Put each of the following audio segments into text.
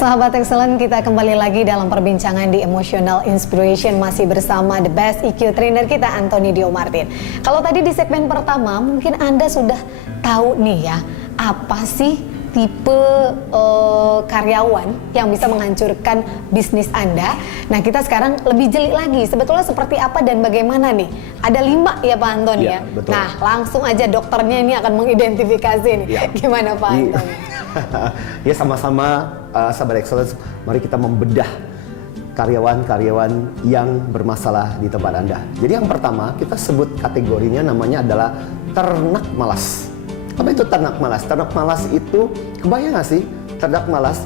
Sahabat Excellent, kita kembali lagi dalam perbincangan di Emotional Inspiration, masih bersama the best EQ trainer kita, Anthony Dio Martin. Kalau tadi di segmen pertama, mungkin Anda sudah tahu nih ya, apa sih tipe karyawan yang bisa menghancurkan bisnis Anda. Nah, kita sekarang lebih jeli lagi, sebetulnya seperti apa dan bagaimana nih? Ada 5 ya Pak Anthony ya? Betul. Nah, langsung aja dokternya ini akan mengidentifikasi nih. Ya. Gimana Pak Anthony? Ya, sama-sama sahabat Excellence, mari kita membedah karyawan-karyawan yang bermasalah di tempat Anda. Jadi yang pertama, kita sebut kategorinya namanya adalah ternak malas. Apa itu ternak malas? Ternak malas itu, kebayang nggak sih ternak malas?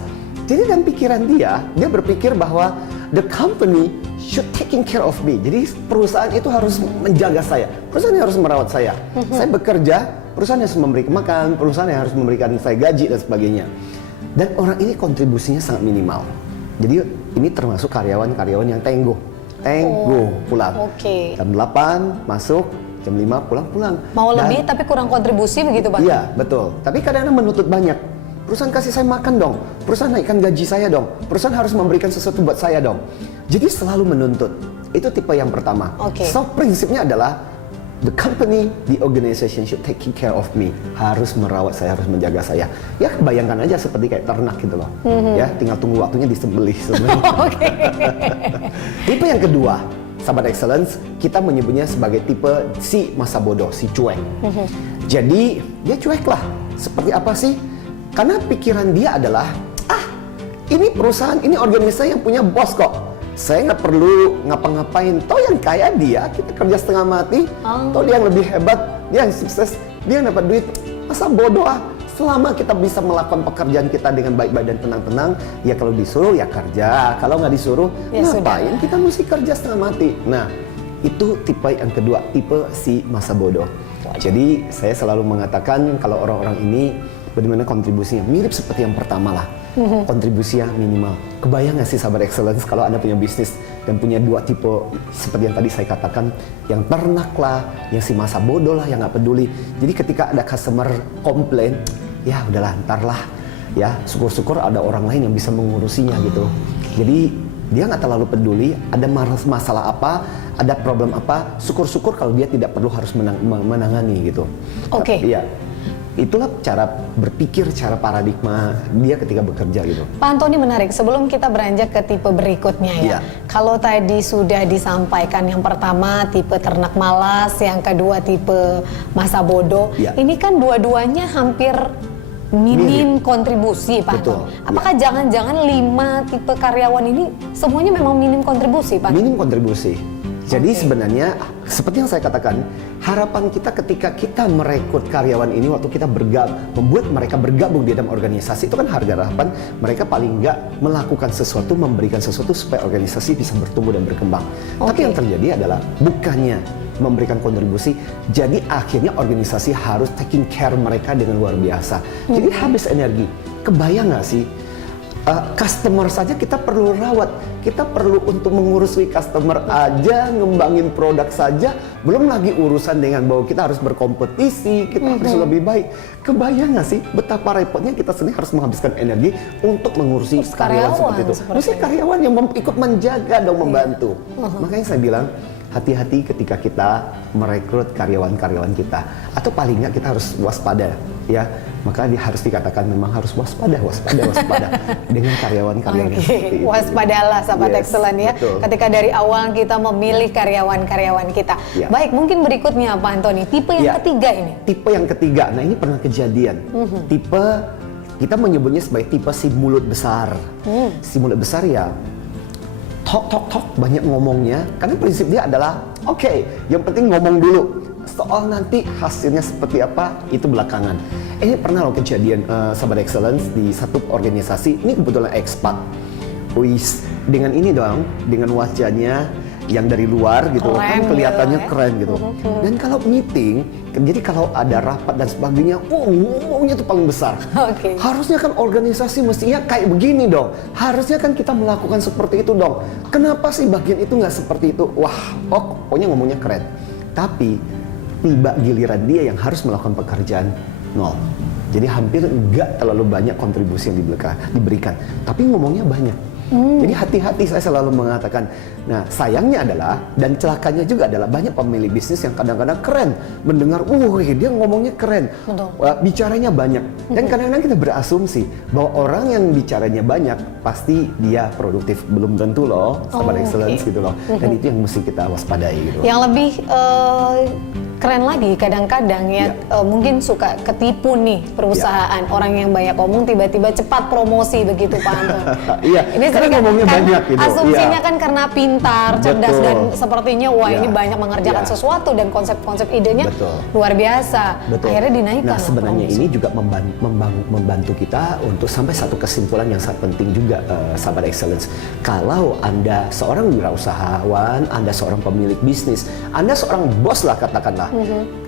Jadi dalam pikiran dia berpikir bahwa the company should taking care of me. Jadi perusahaan itu harus menjaga saya, perusahaan harus merawat saya. Saya bekerja, perusahaan harus memberi makan, perusahaan yang harus memberikan saya gaji dan sebagainya. Dan orang ini kontribusinya sangat minimal. Jadi ini termasuk karyawan-karyawan yang tenggo pulang. Jam 8 masuk, jam 5 pulang. Mau lebih tapi kurang kontribusi begitu Pak? Iya, betul. Tapi kadang-kadang menuntut banyak. Perusahaan kasih saya makan dong, perusahaan naikkan gaji saya dong, perusahaan harus memberikan sesuatu buat saya dong. Jadi selalu menuntut. Itu tipe yang pertama. So prinsipnya adalah the company, the organization should taking care of me. Harus merawat saya, harus menjaga saya. Ya bayangkan aja seperti kayak ternak gitu loh. Ya tinggal tunggu waktunya disembelih sebenarnya. Tipe yang kedua, sahabat Excellence, kita menyebutnya sebagai tipe si masa bodoh, si cuek. Jadi dia cuek lah. Seperti apa sih? Karena pikiran dia adalah, ini perusahaan, ini organisasi yang punya bos kok. Saya nggak perlu ngapa-ngapain. Toh yang kaya dia, kita kerja setengah mati. Toh dia yang lebih hebat, dia yang sukses, dia yang dapat duit. Masa bodoh ah? Selama kita bisa melakukan pekerjaan kita dengan baik-baik dan tenang-tenang, ya kalau disuruh ya kerja. Kalau nggak disuruh, ya ngapain? Kita mesti kerja setengah mati. Nah, itu tipe yang kedua, tipe si masa bodoh. Jadi saya selalu mengatakan kalau orang-orang ini bagaimana kontribusinya mirip seperti yang pertama lah. Kontribusinya minimal. Kebayang nggak sih sahabat Excellence kalau Anda punya bisnis dan punya 2 tipe seperti yang tadi saya katakan, yang ternak lah, yang si masa bodoh lah, yang nggak peduli. Jadi ketika ada customer komplain, ya udahlah ntar lah, ya syukur-syukur ada orang lain yang bisa mengurusinya gitu. Jadi dia nggak terlalu peduli ada masalah apa, ada problem apa, syukur-syukur kalau dia tidak perlu harus menangani gitu. Iya. Itulah cara berpikir, cara paradigma dia ketika bekerja gitu. Pak Anthony, menarik. Sebelum kita beranjak ke tipe berikutnya ya. Kalau tadi sudah disampaikan yang pertama tipe ternak malas, yang kedua tipe masa bodoh. Ini kan dua-duanya hampir minim kontribusi Pak Anthony. Apakah jangan-jangan 5 tipe karyawan ini semuanya memang minim kontribusi Pak? Minim kontribusi. Jadi sebenarnya seperti yang saya katakan, harapan kita ketika kita merekrut karyawan ini waktu kita membuat mereka bergabung di dalam organisasi, itu kan harapan mereka paling nggak melakukan sesuatu, memberikan sesuatu supaya organisasi bisa bertumbuh dan berkembang. Tapi yang terjadi adalah bukannya memberikan kontribusi, jadi akhirnya organisasi harus taking care mereka dengan luar biasa. Jadi habis energi. Kebayang nggak sih? Customer saja kita perlu rawat, kita perlu untuk mengurusi customer aja, ngembangin produk saja, belum lagi urusan dengan bahwa kita harus berkompetisi, kita harus lebih baik. Kebayang nggak sih betapa repotnya kita sendiri harus menghabiskan energi untuk mengurusi karyawan seperti itu. Mesti karyawan yang ikut menjaga dong, membantu. Makanya saya bilang, hati-hati ketika kita merekrut karyawan-karyawan kita, atau paling nggak kita harus waspada ya. Maka harus dikatakan memang harus waspada dengan karyawan-karyawan seperti itu. Waspadalah sahabat Excellent ya. Ketika dari awal kita memilih karyawan-karyawan kita. Baik, mungkin berikutnya Pak Anthony, tipe yang ketiga ini. Tipe yang ketiga, nah ini pernah kejadian. Tipe kita menyebutnya sebagai tipe si mulut besar. Si mulut besar ya talk banyak ngomongnya, karena prinsip dia adalah yang penting ngomong dulu, soal nanti hasilnya seperti apa itu belakangan. Ini pernah loh kejadian sahabat Excellence di satu organisasi, ini kebetulan expat. Dengan ini dong, dengan wajahnya yang dari luar gitu kan kelihatannya keren gitu. Dan kalau meeting, jadi kalau ada rapat dan sebagainya, ngomongnya tuh paling besar. Harusnya kan organisasi mestinya kayak begini dong. Harusnya kan kita melakukan seperti itu dong. Kenapa sih bagian itu nggak seperti itu? Pokoknya ngomongnya keren. Tapi tiba giliran dia yang harus melakukan pekerjaan, nol. Jadi hampir nggak terlalu banyak kontribusi yang diberikan, tapi ngomongnya banyak. Jadi hati-hati, saya selalu mengatakan. Nah, sayangnya adalah, dan celakanya juga adalah banyak pemilik bisnis yang kadang-kadang keren mendengar, dia ngomongnya keren, bicaranya banyak. Dan kadang-kadang kita berasumsi bahwa orang yang bicaranya banyak pasti dia produktif. Belum tentu loh, sahabat excellence gitu loh. Dan itu yang mesti kita waspadai gitu. Yang lebih keren lagi kadang-kadang ya, mungkin suka ketipu nih perusahaan, orang yang banyak ngomong tiba-tiba cepat promosi begitu Pak Anton. Iya, ini karena ngomongnya banyak gitu. Asumsinya kan karena pintar, cerdas, Betul. dan sepertinya ini banyak mengerjakan sesuatu dan konsep-konsep idenya luar biasa. Akhirnya dinaikkan. Nah, sebenarnya ini juga membantu kita untuk sampai satu kesimpulan yang sangat penting juga, sahabat excellence. Kalau Anda seorang wirausahawan, Anda seorang pemilik bisnis, Anda seorang bos lah katakanlah.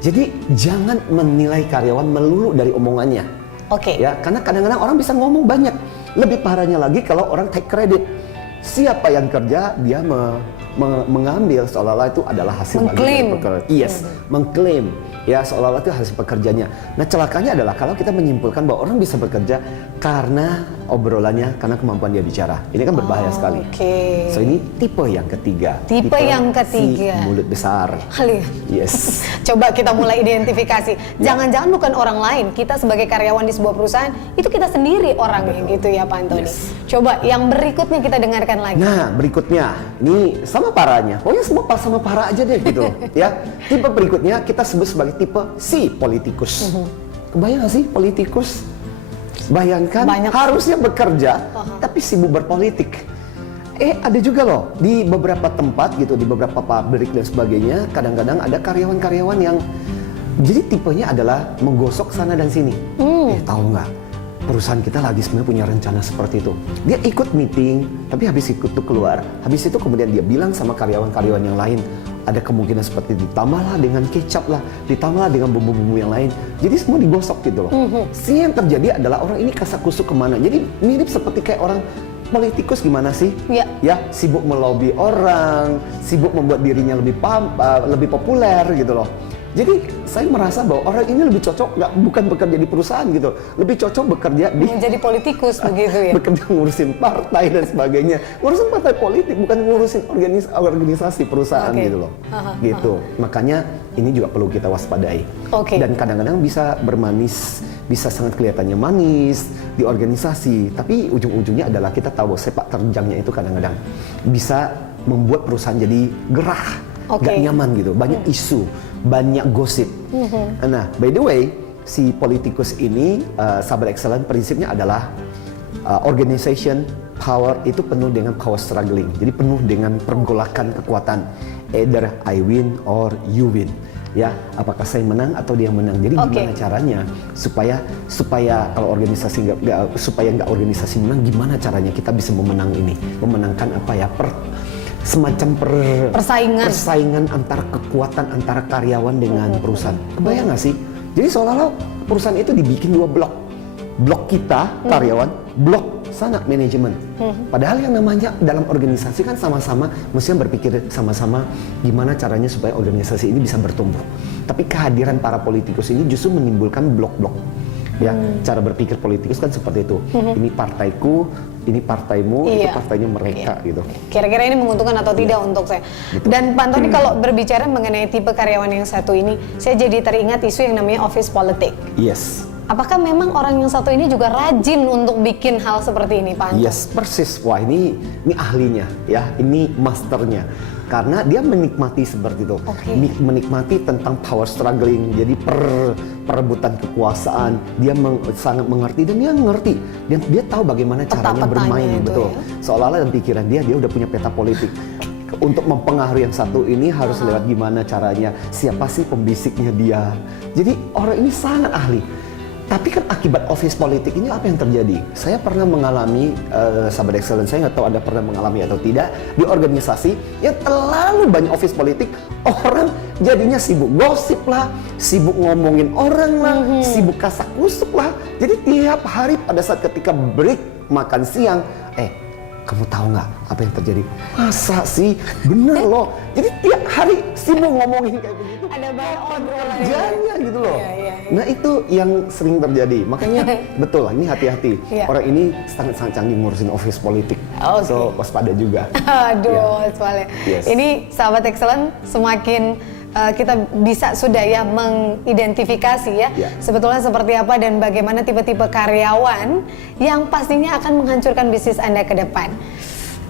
Jadi jangan menilai karyawan melulu dari omongannya. Ya, karena kadang-kadang orang bisa ngomong banyak. Lebih parahnya lagi kalau orang take credit. Siapa yang kerja, dia mengambil seolah-olah itu adalah hasil mengklaim. Mengklaim. Ya, seolah-olah itu hasil pekerjaannya. Nah, celakanya adalah kalau kita menyimpulkan bahwa orang bisa bekerja karena obrolannya, karena kemampuan dia bicara. Ini kan berbahaya sekali. So, ini tipe yang ketiga. Tipe yang ketiga. Si mulut besar. Yes. Coba kita mulai identifikasi. Jangan-jangan bukan orang lain. Kita sebagai karyawan di sebuah perusahaan, itu kita sendiri orangnya gitu ya Pak Antoni. Coba yang berikutnya kita dengarkan lagi. Nah, berikutnya. Ini sama parahnya. Pokoknya semua sama parah aja deh gitu. Ya. Tipe berikutnya kita sebut sebagai tipe si politikus. Kebayang gak sih politikus? Bayangkan harusnya bekerja tapi sibuk berpolitik. Ada juga loh di beberapa tempat gitu, di beberapa pabrik dan sebagainya, kadang-kadang ada karyawan-karyawan yang jadi tipenya adalah menggosok sana dan sini. Tahu nggak? Perusahaan kita lagi sebenarnya punya rencana seperti itu. Dia ikut meeting, tapi habis ikut tuh keluar. Habis itu kemudian dia bilang sama karyawan-karyawan yang lain, ada kemungkinan seperti ditambahlah dengan kecap lah, ditambahlah dengan bumbu-bumbu yang lain. Jadi semua digosok gitu loh. Yang terjadi adalah orang ini kasak-kusuk kemana. Jadi mirip seperti kayak orang politikus gimana sih? Ya, sibuk melobi orang, sibuk membuat dirinya lebih populer gitu loh. Jadi saya merasa bahwa orang ini lebih cocok bukan bekerja di perusahaan gitu, lebih cocok bekerja di menjadi politikus begitu ya. Bekerja ngurusin partai dan sebagainya, ngurusin partai politik bukan ngurusin organisasi perusahaan gitu loh. Gitu. Makanya ini juga perlu kita waspadai. Dan kadang-kadang bisa bermanis, bisa sangat kelihatannya manis di organisasi, tapi ujung-ujungnya adalah kita tahu sepak terjangnya itu kadang-kadang bisa membuat perusahaan jadi gerah, gak nyaman gitu, banyak isu, banyak gosip. Nah, by the way, si politikus ini, sahabat excellent, prinsipnya adalah organization power itu penuh dengan power struggling. Jadi penuh dengan pergolakan kekuatan. Either I win or you win. Ya, apakah saya menang atau dia menang. Jadi gimana caranya supaya kalau organisasi nggak organisasi menang, gimana caranya kita bisa memenangkan apa ya, semacam persaingan antara kekuatan antara karyawan dengan perusahaan. Kebayang nggak sih? Jadi seolah-olah perusahaan itu dibikin dua blok. Blok kita karyawan, blok sana manajemen. Padahal yang namanya dalam organisasi kan sama-sama mestinya berpikir sama-sama gimana caranya supaya organisasi ini bisa bertumbuh. Tapi kehadiran para politikus ini justru menimbulkan blok-blok. Ya, cara berpikir politikus kan seperti itu. Ini partaiku, ini partaimu, itu partainya mereka gitu. Kira-kira ini menguntungkan atau tidak untuk saya. Dan Pak Antoni kalau berbicara mengenai tipe karyawan yang satu ini, saya jadi teringat isu yang namanya office politics. Yes. Apakah memang orang yang satu ini juga rajin untuk bikin hal seperti ini, Pak Anton? Yes, persis. Wah, ini ahlinya ya, ini masternya. Karena dia menikmati seperti itu. Menikmati tentang power struggling, jadi perebutan kekuasaan. Dia sangat mengerti dan dia ngerti. Dan dia tahu bagaimana caranya bermain, betul. Ya? Seolah-olah dalam pikiran dia udah punya peta politik. Untuk mempengaruhi yang satu ini harus lewat gimana caranya, siapa sih pembisiknya dia. Jadi orang ini sangat ahli. Tapi kan akibat office politik ini apa yang terjadi? Saya pernah mengalami, sahabat excellence, saya nggak tahu Anda pernah mengalami atau tidak, di organisasi yang terlalu banyak office politik, orang jadinya sibuk gosip lah, sibuk ngomongin orang lah, sibuk kasak kusuk lah. Jadi tiap hari pada saat ketika break makan siang, kamu tahu nggak apa yang terjadi? Masa sih? Bener loh. Jadi tiap hari sibuk ngomongin kayak begitu. Ada banyak obrolan Kerjanya gitu loh. Iya. Nah itu yang sering terjadi. Makanya betul lah, ini hati-hati. Iya. Orang ini sangat canggih ngurusin office politik. Oke. So waspada juga. Aduh, soalnya. Yes. Ini sahabat excellent, semakin kita bisa sudah ya mengidentifikasi ya sebetulnya seperti apa dan bagaimana tipe-tipe karyawan yang pastinya akan menghancurkan bisnis Anda ke depan.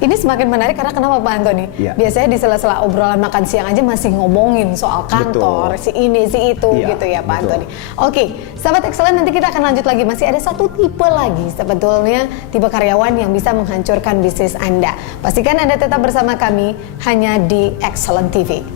Ini semakin menarik karena kenapa Pak Antoni? Biasanya di sela-sela obrolan makan siang aja masih ngomongin soal kantor, si ini, si itu gitu ya Pak Antoni. Oke, sahabat excellent, nanti kita akan lanjut lagi. Masih ada satu tipe lagi sebetulnya, tipe karyawan yang bisa menghancurkan bisnis Anda. Pastikan Anda tetap bersama kami hanya di Excellent TV.